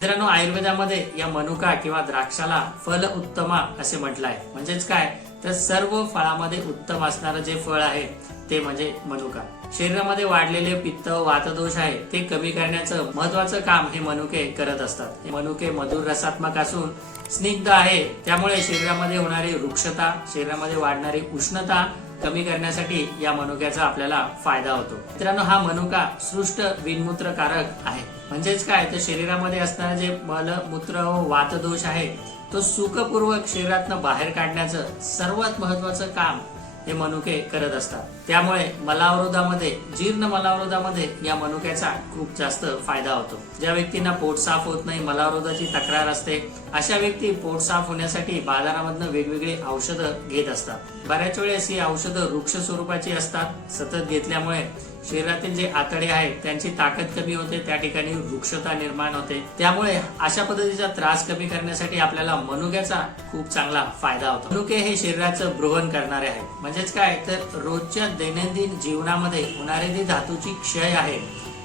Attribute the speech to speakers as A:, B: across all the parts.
A: मित्रांनो आयुर्वेदामध्ये या मनुका किंवा द्राक्षाला फल उत्तमा असे म्हटलं आहे म्हणजेच काय? तर सर्व फळामध्ये उत्तम असणारं जे फळ आहे ते म्हणजे मनुका. शरीरामध्ये वाढलेले पित्त वातदोष आहे ते कमी करण्याचं महत्वाचं काम हे मनुके करत असतात. हे मनुके मधुर रसात्मक असून स्निग्ध आहे. त्यामुळे शरीरामध्ये होणारी वृक्षता शरीरामध्ये वाढणारी उष्णता कमी करण्यासाठी या मनुक्याचा आपल्याला फायदा होतो. मित्रांनो हा मनुका सृष्ट विनमूत्रकारक आहे. म्हणजेच काय? तर शरीरामध्ये असणारे जे मलमूत्र व वातदोष आहे तो सुखपूर्वक शरीरातनं बाहेर काढण्याचं सर्वात महत्वाचं काम हे मनुके करत असतात. त्यामुळे मलावरोधामध्ये जीर्ण मलावरोधामध्ये या मनुक्याचा खूप जास्त फायदा होतो. ज्या व्यक्तींना पोट साफ होत नाही मलावरोधाची तक्रार असते अशा व्यक्ती पोट साफ होण्यासाठी बाजारामधनं वेगवेगळी औषधं घेत असतात. बऱ्याच वेळेस ही औषधं वृक्ष स्वरूपाची असतात. सतत घेतल्यामुळे शरीरातील जे आतडे आहेत त्यांची ताकद कमी होते त्या ठिकाणी वृक्षता निर्माण होते. त्यामुळे अशा पद्धतीचा त्रास कमी करण्यासाठी आपल्याला मनुक्याचा खूप चांगला फायदा होतो. मनुके हे शरीराचं ब्रोहन करणारे आहेत. म्हणजेच काय? तर रोजच्या दैनंदिन जीवनामध्ये होणारे जी धातूची क्षय आहे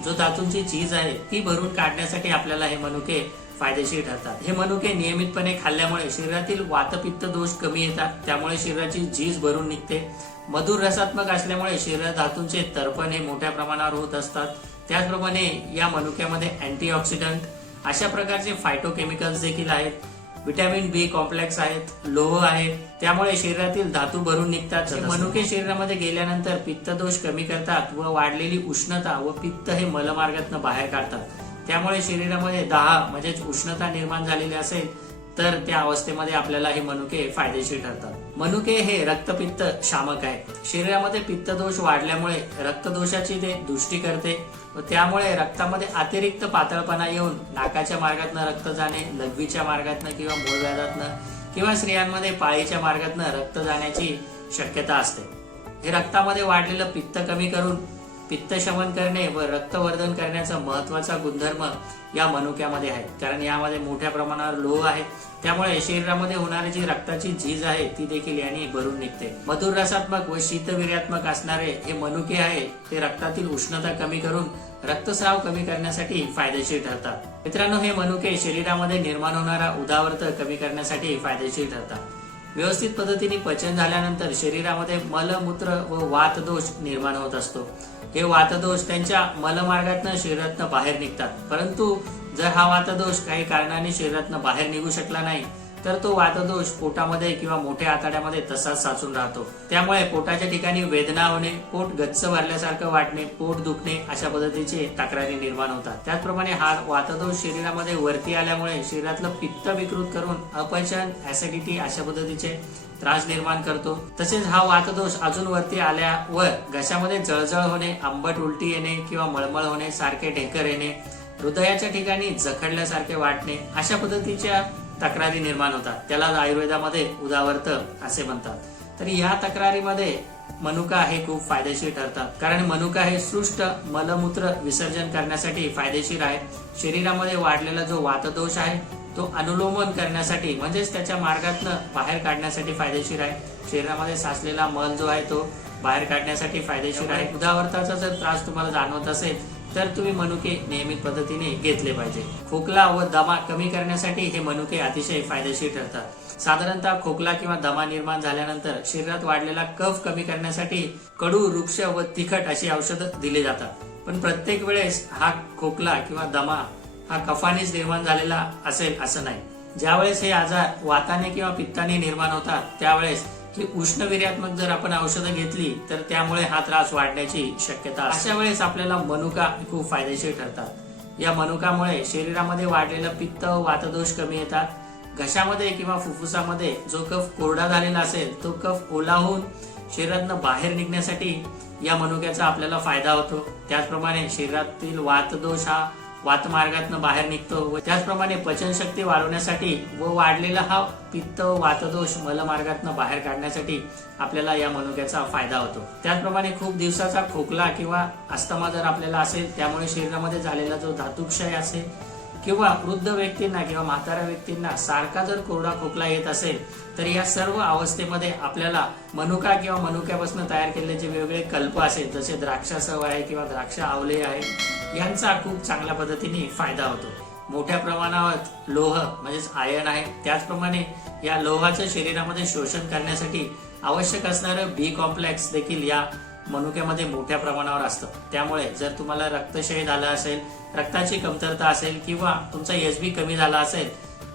A: जो धातूंची चीज आहे ती भरून काढण्यासाठी आपल्याला हे मनुके फायदेशीर ठरतात. हे मनुके नियमितपणे खाल्ल्यामुळे शरीरातील वातपित्त दोष कमी येतात त्यामुळे शरीराची झीज भरून निघते. मधुर रसात्मक असल्यामुळे शरीर धातूंचे तर्पण हे मोठ्या प्रमाणावर होत असतात. त्याचप्रमाणे या मनुक्यामध्ये अँटीऑक्सिडंट अशा प्रकारचे फायटोकेमिकल्स देखील आहेत. विटॅमिन बी कॉम्प्लेक्स आहेत लोह आहे. त्यामुळे शरीरातील धातू भरून निघतात. मनुके शरीरामध्ये गेल्यानंतर पित्तदोष कमी करतात व वाढलेली उष्णता व पित्त हे मलमार्गातनं बाहेर काढतात. त्यामुळे शरीरामध्ये दाह म्हणजेच उष्णता निर्माण झालेली असेल तर त्या अवस्थेमध्ये आपल्याला हे मनुके फायदेशीर ठरतात. मनुके हे रक्तपित्त शामक आहे शरीरामध्ये पित्तदोष वाढल्यामुळे रक्तदोषाची ते दृष्टी करते व त्यामुळे रक्तामध्ये अतिरिक्त पातळपणा येऊन नाकाच्या मार्गातनं रक्त जाणे लघवीच्या मार्गातनं किंवा मूळव्याधातनं किंवा स्त्रियांमध्ये पाळीच्या मार्गातनं रक्त जाण्याची शक्यता असते. हे रक्तामध्ये वाढलेलं पित्त कमी करून पित्तशमन करणे व रक्तवर्धन करण्याचा महत्त्वाचा गुणधर्म या मनुक्यामध्ये आहे. कारण यामध्ये मोठ्या प्रमाणावर लोह आहे. त्यामुळे शरीरामध्ये होणारी जी रक्ताची झीज आहे ती देखील याने भरून निघते. मधुर रसात्मक व शीतवीर्यात्मक असणारे हे मनुके आहे ते रक्तातील उष्णता कमी करून रक्तस्राव कमी करण्यासाठी फायदेशीर ठरतात. मित्रांनो हे मनुके शरीरामध्ये निर्माण होणारा उदावर्त कमी करण्यासाठी फायदेशीर ठरतात. व्यवस्थित पद्धतीने पचन झाल्यानंतर शरीरामध्ये मलमूत्र व वातदोष निर्माण होत असतो. हे वातदोष त्यांच्या मलमार्गातनं शरीरातनं बाहेर निघतात. परंतु जर हा वातदोष काही कारणाने शरीरातनं बाहेर निघू शकला नाही तर तो वातदोष पोटामध्ये किंवा मोठ्या आतड्यामध्ये तसाच साचून राहतो. त्यामुळे पोटाच्या ठिकाणी वेदना होणे पोट गच्च भरल्यासारखं वाटणे पोट दुखणे अशा पद्धतीचे तक्रारी निर्माण होतात. त्याचप्रमाणे हा वातदोष शरीरामध्ये वरती आल्यामुळे शरीरातलं पित्त विकृत करून अपचन ऍसिडिटी अशा पद्धतीचे त्रास निर्माण करतो. तसेच हा वातदोष अजून वरती आल्यावर घशामध्ये जळजळ होणे आंबट उलटी येणे किंवा मळमळ होणे सारखे ढेकर येणे हृदयाच्या ठिकाणी जखडल्यासारखे वाटणे अशा पद्धतीच्या तक्रारी निर्माण होतात. त्याला आयुर्वेदामध्ये उदावर्त असे म्हणतात. तर या तक्रारीमध्ये मनुका हे खूप फायदेशीर ठरतात. कारण मनुका हे सृष्ट मलमूत्र विसर्जन करण्यासाठी फायदेशीर आहे. शरीरामध्ये वाढलेला जो वातदोष आहे तो अनुलोमन करण्यासाठी म्हणजेच त्याच्या मार्गातनं बाहेर काढण्यासाठी फायदेशीर आहे. शरीरामध्ये साचलेला मल जो आहे तो बाहेर काढण्यासाठी फायदेशीर आहे. उदावर्ताचा जर त्रास तुम्हाला जाणवत असेल तर तुम्ही मनुके नियमित पद्धतीने घेतले पाहिजे. खोकला व दमा कमी करण्यासाठी हे मनुके अतिशय फायदेशीर ठरतात. साधारणतः खोकला किंवा दमा निर्माण झाल्यानंतर शरीरात वाढलेला कफ कमी करण्यासाठी कडू वृक्ष व तिखट अशी औषधं दिली जातात. पण प्रत्येक वेळेस हा खोकला किंवा दमा हा कफानेच निर्माण झालेला असेल असं नाही. ज्यावेळेस हे आजार वाताने किंवा पित्ताने निर्माण होतात त्यावेळेस की उष्णवीर्यात्मक जर आपण औषधं घेतली तर त्यामुळे हा त्रास वाढण्याची शक्यता अशा वेळेस आपल्याला मनुका खूप फायदेशीर ठरतात. या मनुकामुळे शरीरामध्ये वाढलेलं पित्त वातदोष कमी येतात. घशामध्ये किंवा फुफ्फुसामध्ये जो कफ कोरडा झालेला असेल तो कफ ओला होऊन शरीरातनं बाहेर निघण्यासाठी या मनुक्याचा आपल्याला फायदा होतो. त्याचप्रमाणे शरीरातील वातदोष हा वातमार्गातनं बाहेर निघतो व त्याचप्रमाणे पचनशक्ती वाढवण्यासाठी व वाढलेला हा पित्त वातदोष मलमार्गातनं बाहेर काढण्यासाठी आपल्याला या मनुक्याचा फायदा होतो. त्याचप्रमाणे खूप दिवसाचा खोकला किंवा अस्थमा जर आपल्याला असेल त्यामुळे शरीरामध्ये झालेला जो धातुक्षय असेल किंवा वृद्ध व्यक्तींना किंवा म्हाताऱ्या व्यक्तींना सारखा जर कोरडा खोकला येत असेल तर या सर्व अवस्थेमध्ये आपल्याला मनुका किंवा मनुक्यापासून तयार केलेले जे वेगवेगळे कल्प असेल जसे द्राक्षासव आहे किंवा द्राक्ष आवले आहे यांचा खूप चांगल्या पद्धतीने फायदा होतो. मोठ्या प्रमाणावर लोह म्हणजेच आयर्न आहे. त्याचप्रमाणे या लोहाचं शरीरामध्ये शोषण करण्यासाठी आवश्यक असणारं बी कॉम्प्लेक्स देखील या मनुक्यामध्ये मोठ्या प्रमाणावर असतं. त्यामुळे जर तुम्हाला रक्तक्षय झाला असेल रक्ताची कमतरता असेल किंवा तुमचा एच बी कमी झाला असेल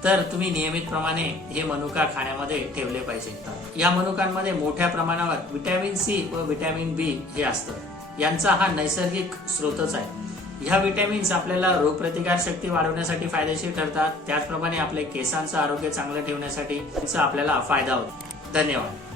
A: तर तुम्ही नियमितप्रमाणे हे मनुका खाण्यामध्ये ठेवले पाहिजे. या मनुकांमध्ये मोठ्या प्रमाणावर विटॅमिन सी व व्हिटॅमिन बी हे असतं. यांचा हा नैसर्गिक स्रोतच आहे. ह्या व्हिटॅमिन्स आपल्याला रोगप्रतिकार शक्ती वाढवण्यासाठी फायदेशीर ठरतात. त्याचप्रमाणे आपले केसांचं आरोग्य चांगलं ठेवण्यासाठी आपल्याला फायदा होतो. धन्यवाद.